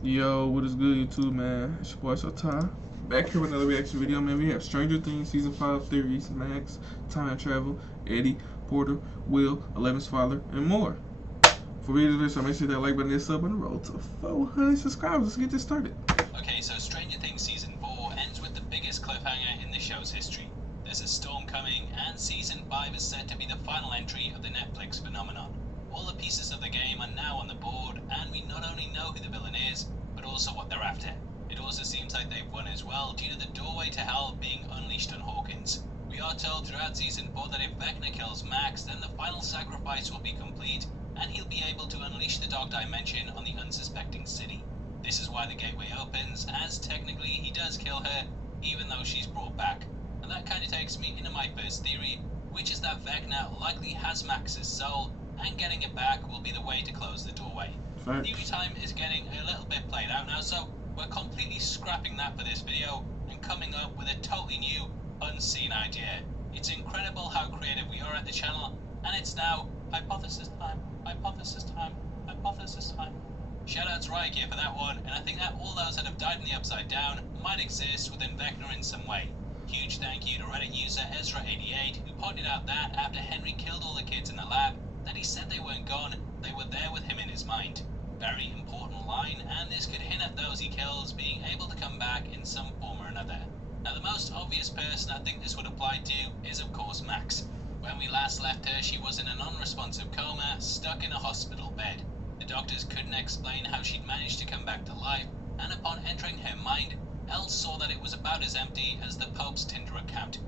Yo, what is good, YouTube, man? It's your boy Showtime. Back here with another reaction video, man. We have Stranger Things Season 5 theories, Max, time travel, Eddie, Porter, Will, Eleven's father, and more. For we do this, so make sure that like button is up on the road to 400 subscribers. Let's get this started. Okay, so Stranger Things Season 4 ends with the biggest cliffhanger in the show's history. There's a storm coming, and Season 5 is set to be the final entry of the Netflix phenomenon. All the pieces of the game are now on the board, and we not only know who the villain is, but also what they're after. It also seems like they've won as well, due to the doorway to hell being unleashed on Hawkins. We are told throughout Season 4 that if Vecna kills Max, then the final sacrifice will be complete, and he'll be able to unleash the Dark Dimension on the unsuspecting city. This is why the gateway opens, as technically he does kill her, even though she's brought back. And that kind of takes me into my first theory, which is that Vecna likely has Max's soul, and getting it back will be the way to close the doorway. Theory time is getting a little bit played out now, so we're completely scrapping that for this video, and coming up with a totally new, unseen idea. It's incredible how creative we are at the channel, and it's now hypothesis time, hypothesis time, hypothesis time. Shoutouts Ryk here for that one, and I think that all those that have died in the Upside Down might exist within Vecna in some way. Huge thank you to Reddit user Ezra88, who pointed out that after Henry killed all the kids in the lab, that he said they weren't gone, they were there with him in his mind. Very important line, and this could hint at those he kills being able to come back in some form or another. Now the most obvious person I think this would apply to is of course Max. When we last left her, she was in a non-responsive coma, stuck in a hospital bed. The doctors couldn't explain how she'd managed to come back to life, and upon entering her mind, Elle saw that it was about as empty as the Pope's Tinder account.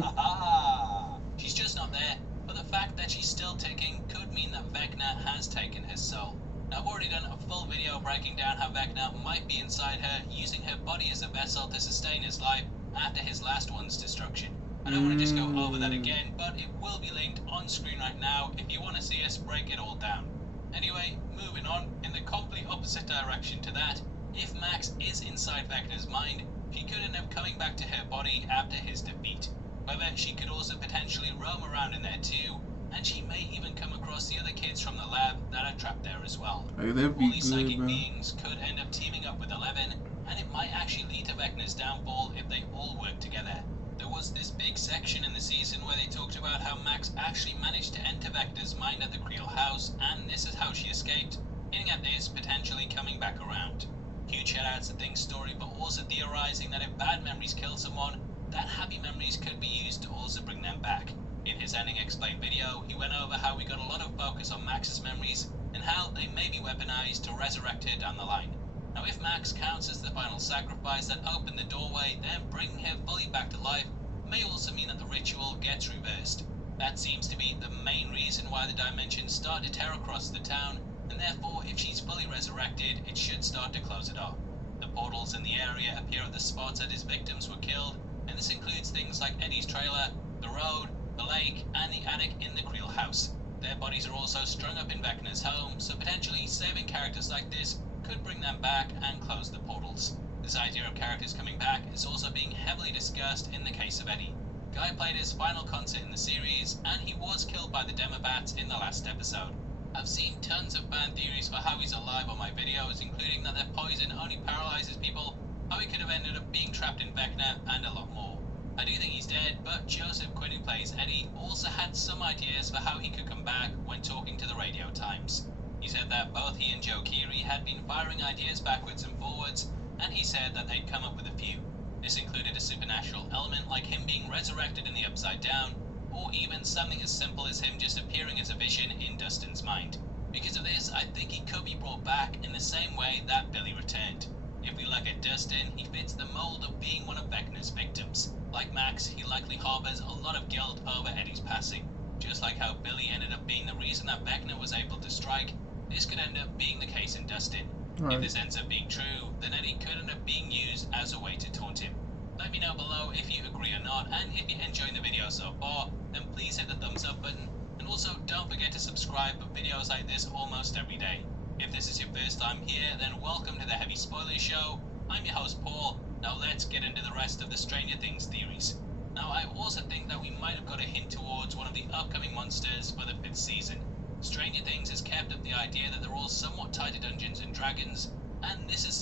Ha! She's just not there, but the fact that she's still ticking could mean that Vecna has taken his soul. Now, I've already done a full video breaking down how Vecna might be inside her, using her body as a vessel to sustain his life after his last one's destruction. I don't want to just go over that again, but it will be linked on screen right now if you want to see us break it all down. Anyway, moving on, in the complete opposite direction to that, if Max is inside Vecna's mind, she could end up coming back to her body after his defeat. However, she could also potentially roam around in there too, and she may even come across the other kids from the lab that are trapped there as well. Hey, all these psychic beings could end up teaming up with Eleven, and it might actually lead to Vecna's downfall if they all work together. There was this big section in the season where they talked about how Max actually managed to enter Vecna's mind at the Creel house, and this is how she escaped, hinting at this potentially coming back around. Huge shoutouts to Thing's story, but also theorizing that if bad memories kill someone, that happy memories could be used to also bring them back. In his ending explained video, he went over how we got a lot of focus on Max's memories, and how they may be weaponized to resurrect her down the line. Now if Max counts as the final sacrifice that opened the doorway, then bringing her fully back to life may also mean that the ritual gets reversed. That seems to be the main reason why the dimensions start to tear across the town, and therefore if she's fully resurrected, it should start to close it off. The portals in the area appear at the spots that his victims were killed, and this includes things like Eddie's trailer, the road, the lake, and the attic in the Creel house. Their bodies are also strung up in Vecna's home, so potentially saving characters like this could bring them back and close the portals. This idea of characters coming back is also being heavily discussed in the case of Eddie. Guy played his final concert in the series, and he was killed by the Demobats in the last episode. I've seen tons of fan theories for how he's alive on my videos, including that their poison only paralyzes people, how he could have ended up being trapped in Vecna, and a lot more. I do think he's dead, but Joseph Quinn, who plays Eddie, also had some ideas for how he could come back when talking to the Radio Times. He said that both he and Joe Keery had been firing ideas backwards and forwards, and he said that they'd come up with a few. This included a supernatural element like him being resurrected in the Upside Down, or even something as simple as him just appearing as a vision in Dustin's mind. Because of this, I think he could be brought back in the same way that Billy returned. If we look at Dustin, he fits the mold of being one of Vecna's victims. Like Max, he likely harbors a lot of guilt over Eddie's passing. Just like how Billy ended up being the reason that Vecna was able to strike, this could end up being the case in Dustin. Right. If this ends up being true, then Eddie could end up being used as a way to taunt him. Let me know below if you agree or not, and if you're enjoying the video so far, then please hit the thumbs up button, and also don't forget to subscribe for videos like this almost every day. If this is your first time here, then welcome to the Heavy Spoilers Show. I'm your host Paul. Now let's get into the rest of the Stranger Things theories. Now I also think that we might have got a hint towards one of the upcoming monsters for the 5th season. Stranger Things has kept up the idea that they're all somewhat tied to Dungeons and Dragons, and this is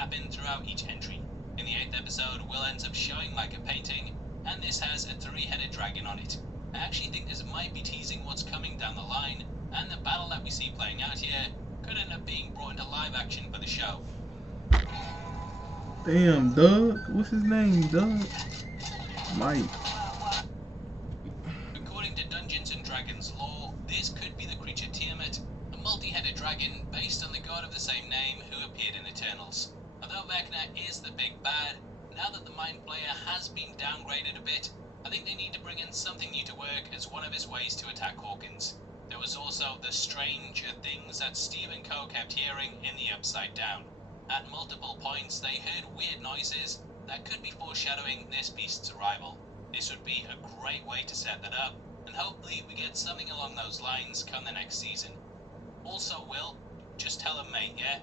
happen throughout each entry. In the 8th episode, Will ends up showing Mike a painting, and this has a 3-headed dragon on it. I actually think this might be teasing what's coming down the line, and the battle that we see playing out here could end up being brought into live action for the show. Damn, Doug. What's his name, Doug? Mike. According to Dungeons & Dragons lore, this could be the creature Tiamat, a multi-headed dragon based on the god of the same name who appeared in Eternals. Although Vecna is the big bad, now that the Mind Flayer has been downgraded a bit, I think they need to bring in something new to work as one of his ways to attack Hawkins. There was also the stranger things that Steve and Co kept hearing in the Upside Down. At multiple points, they heard weird noises that could be foreshadowing this beast's arrival. This would be a great way to set that up, and hopefully we get something along those lines come the next season. Also, Will, just tell him, mate, yeah?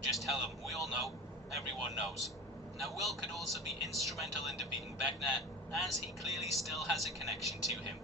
Just tell him, we all know, everyone knows. Now, Will could also be instrumental in defeating Vecna, as he clearly still has a connection to him.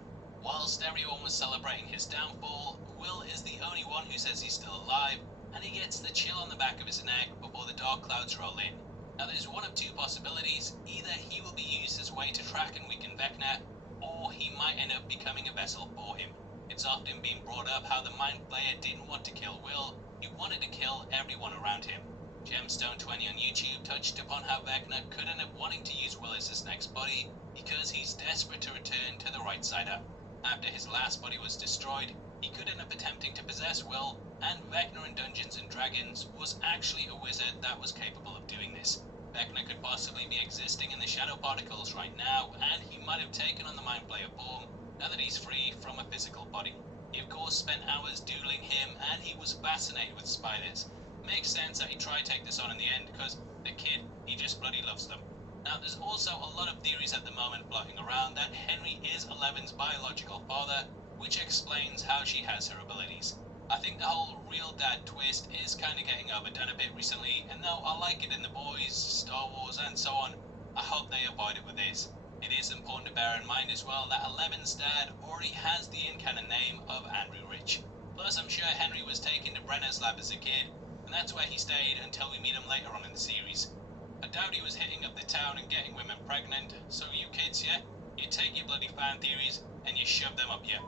Whilst everyone was celebrating his downfall, Will is the only one who says he's still alive, and he gets the chill on the back of his neck before the dark clouds roll in. Now there's one of two possibilities: either he will be used as a way to track and weaken Vecna, or he might end up becoming a vessel for him. It's often been brought up how the Mind Flayer didn't want to kill Will, he wanted to kill everyone around him. Gemstone20 on YouTube touched upon how Vecna could end up wanting to use Will as his next body because he's desperate to return to the right side up. After his last body was destroyed, he could end up attempting to possess Will, and Vecna in Dungeons & Dragons was actually a wizard that was capable of doing this. Vecna could possibly be existing in the shadow particles right now, and he might have taken on the Mind Flayer form now that he's free from a physical body. He of course spent hours doodling him, and he was fascinated with spiders. Makes sense that he tried to take this on in the end, because the kid, he just bloody loves them. Now there's also a lot of theories at the moment floating around that Henry is Eleven's biological father, which explains how she has her abilities. I think the whole real dad twist is kind of getting overdone a bit recently, and though I like it in The Boys, Star Wars and so on, I hope they avoid it with this. It is important to bear in mind as well that Eleven's dad already has the in-canon name of Andrew Rich. Plus I'm sure Henry was taken to Brenner's lab as a kid, and that's where he stayed until we meet him later on in the series. I doubt he was hitting up the town and getting women pregnant, so you kids, yeah? You take your bloody fan theories and you shove them up here.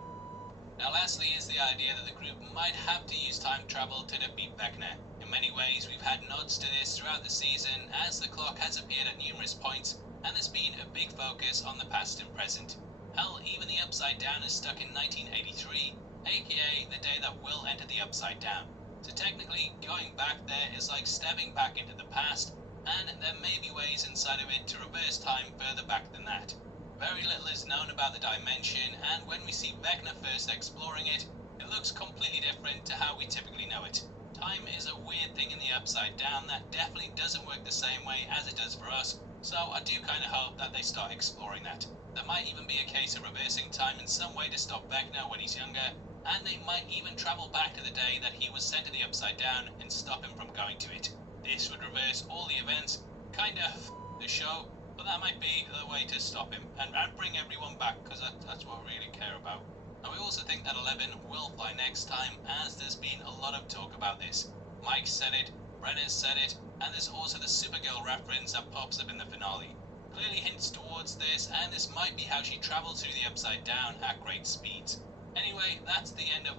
Now lastly is the idea that the group might have to use time travel to defeat Vecna. In many ways we've had nods to this throughout the season, as the clock has appeared at numerous points and there's been a big focus on the past and present. Hell, even the Upside Down is stuck in 1983, aka the day that Will entered the Upside Down. So technically, going back there is like stepping back into the past, and there may be ways inside of it to reverse time further back than that. Very little is known about the dimension, and when we see Vecna first exploring it, it looks completely different to how we typically know it. Time is a weird thing in the Upside Down that definitely doesn't work the same way as it does for us, so I do kind of hope that they start exploring that. There might even be a case of reversing time in some way to stop Vecna when he's younger, and they might even travel back to the day that he was sent to the Upside Down and stop him from going to it. This would reverse all the events, kind of the show, but that might be the way to stop him and bring everyone back, because that's what we really care about. And we also think that 11 will fly next time, as there's been a lot of talk about this. Mike said it, Brenner's said it, and there's also the Supergirl reference that pops up in the finale. Clearly hints towards this, and this might be how she travels through the Upside Down at great speeds. Anyway, that's the end of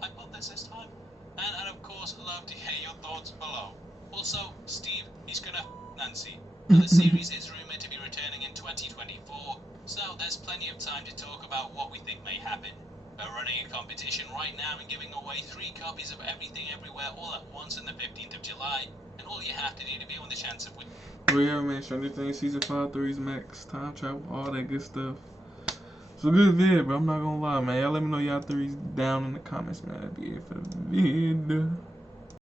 Hypothesis time, and I'd of course love to hear your thoughts below. Also, Steve, he's gonna Nancy. Now, the series is rumoured to be returning in 2024, so there's plenty of time to talk about what we think may happen. We're running a competition right now and giving away 3 copies of Everything Everywhere all at once on the 15th of July, and all you have to do to be on the chance of winning. Oh yeah, man, Stranger Things Season 5, 3's Max, time travel, all that good stuff. It's a good vid, but I'm not gonna lie, man. Y'all let me know y'all 3's down in the comments, man. That'd be it for the vid.